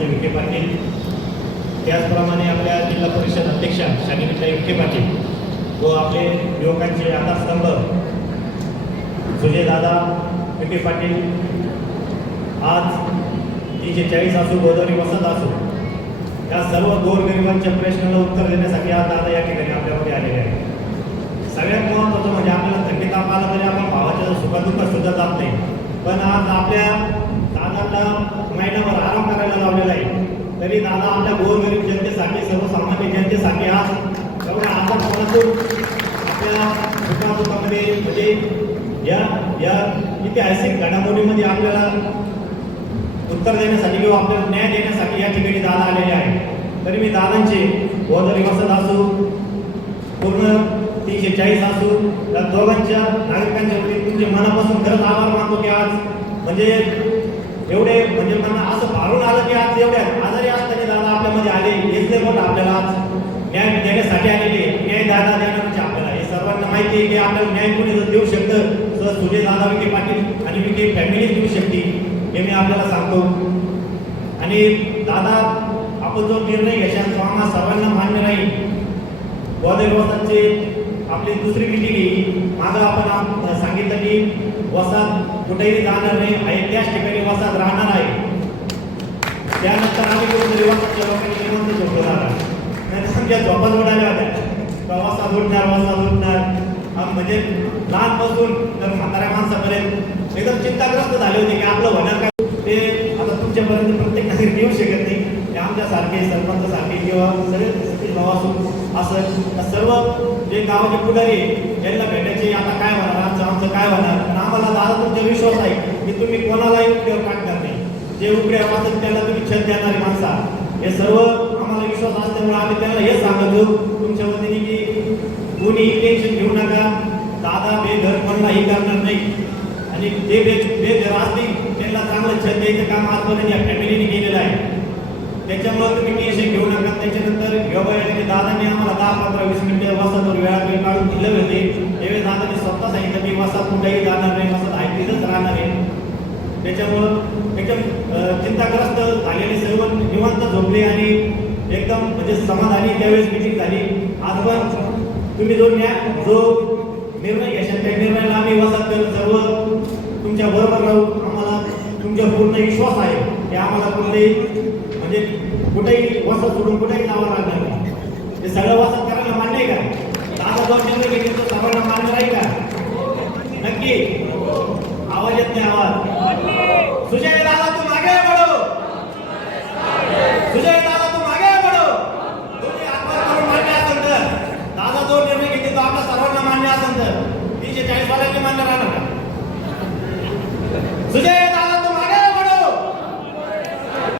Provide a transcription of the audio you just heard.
संजय विखे पाटील, त्याचप्रमाणे आपल्या जिल्हा परिषद अध्यक्षा शालिनीताई विखे पाटील व आपले युवकांचे आधारस्तंभ सुजयदादा विखे पाटील, आज 340 असो गोदावरी वसंत असो, या सर्व गोरगरिबांच्या प्रश्नाला उत्तर देण्यासाठी आज दादा या ठिकाणी आपल्यामध्ये आलेले आहे. सगळ्यात महत्त्वाचं म्हणजे आपल्याला थंडी ताप आला तरी आपण भावाच्या सुखादुःखात सुद्धा जात नाही, पण आज आपल्या दादांना महिनाभर आराम करायला लावलेला आहे, तरी दादा आपल्या गोरगरीब जनतेसाठी, सर्वसामान्य जनतेसाठी आज एवढ्या आजारपणातून आपल्या सुखादुःखामध्ये म्हणजे या ऐतिहासिक घडामोडीमध्ये आपल्याला उत्तर देण्यासाठी किंवा आपल्याला न्याय देण्यासाठी या ठिकाणी दादा आलेले आहे. तरी मी दादांचे गोदावरी वसंत असो, पूर्ण 340 असो, या दोघांच्या नागरिकांच्या वतीने तुमचे मनापासून खरंच आभार मानतो की आज म्हणजे एवढे म्हणजे मला असं भारून आलं की आज एवढ्या आजारी असताना दादा आपल्यामध्ये आले, हेच लय मोठं आपल्याला आज न्याय देण्यासाठी आलेले. न्याय दादा देणार म्हणजे आपल्याला हे सर्वांना माहिती आहे की आपल्याला न्याय कोणी जर देऊ शकतं तर सुजयदादा विखे पाटील आणि विखे फॅमिली देऊ शकते, हे मी आपल्याला सांगतो. आणि दादा आपण जो निर्णय घ्यायचा तो आम्हा सर्वांना मान्य राहील. गोदावरी वसाहतचे आपली दुसरी मिटिंग येईल, मागं आपण सांगितलं की वसाहत कुठेही जाणार नाही आहे, त्याच ठिकाणी वसाहत राहणार आहे. त्यानंतर आम्ही कुठेतरी वसाहतच्या लोकांनी निवंत झोपणार नाही, आमच्या झोपात उडाल्या होत्या, वसाहत उठणार म्हणजे लहानपासून तर म्हाताऱ्या माणसापर्यंत एकदम चिंताग्रस्त झाले होते की आपलं होणार काय. ते आता तुमच्यापर्यंत प्रत्येक नागरिक येऊ शकत नाही, ते आमच्यासारखे सरपंचासारखे किंवा सगळे सतीश भाऊ असं सर्व जे गावाचे पुढारी ज्यांना भेटायचे आता काय होणार, आमचं काय होणार. पण आम्हाला दादा तुमचा विश्वास आहे की तुम्ही कोणालाही उपयोग काढणार नाही, जे उपयोग वाचत त्याला तुम्ही छत देणारी माणसा, हे सर्व आम्हाला विश्वास असल्यामुळे आम्ही त्यांना हेच सांगतो तुमच्या वतीने की कोणी टेन्शन घेऊ नका, दादा बेघर कोणालाही करणार नाही. आणि जे बेघर असतील त्यांना चांगलं छत द्यायचं काम आजपर्यंत या फॅमिलीने केलेलं आहे, त्याच्यामुळे तुम्ही टेन्शन घेऊ नका. त्याच्यानंतर योगायोगाने दादांनी आम्हाला 10-15-20 मिनिटं वसाहतवर वेळात काढून दिले होते, त्यावेळेस दादांनी स्वतः सांगितलं की वसाहत कुठेही जाणार नाही, वसाहत आहे तिथंच राहणार आहे. त्याच्यामुळं एकदम चिंताग्रस्त झालेले सर्व निवांत झोपले आणि एकदम म्हणजे समाधानी त्यावेळेस मिटिंग झाली. आज पण तुम्ही जो निर्णय घ्याल त्या निर्णयाला आम्ही वसाहत सर्व तुमच्या बरोबर राहू. आम्हाला तुमच्या पूर्ण विश्वास आहे की आम्हाला कुठेही म्हणजे कुठेही वसाहत सोडून कुठेही जावं लागणार नाही. ते सगळं वसाहत करायला मान्य आहे का? दादा जो निर्णय घेतला तो सर्वांना मान्य राहील का? नक्की आवाज येत नाही, आवाज सुजय दादा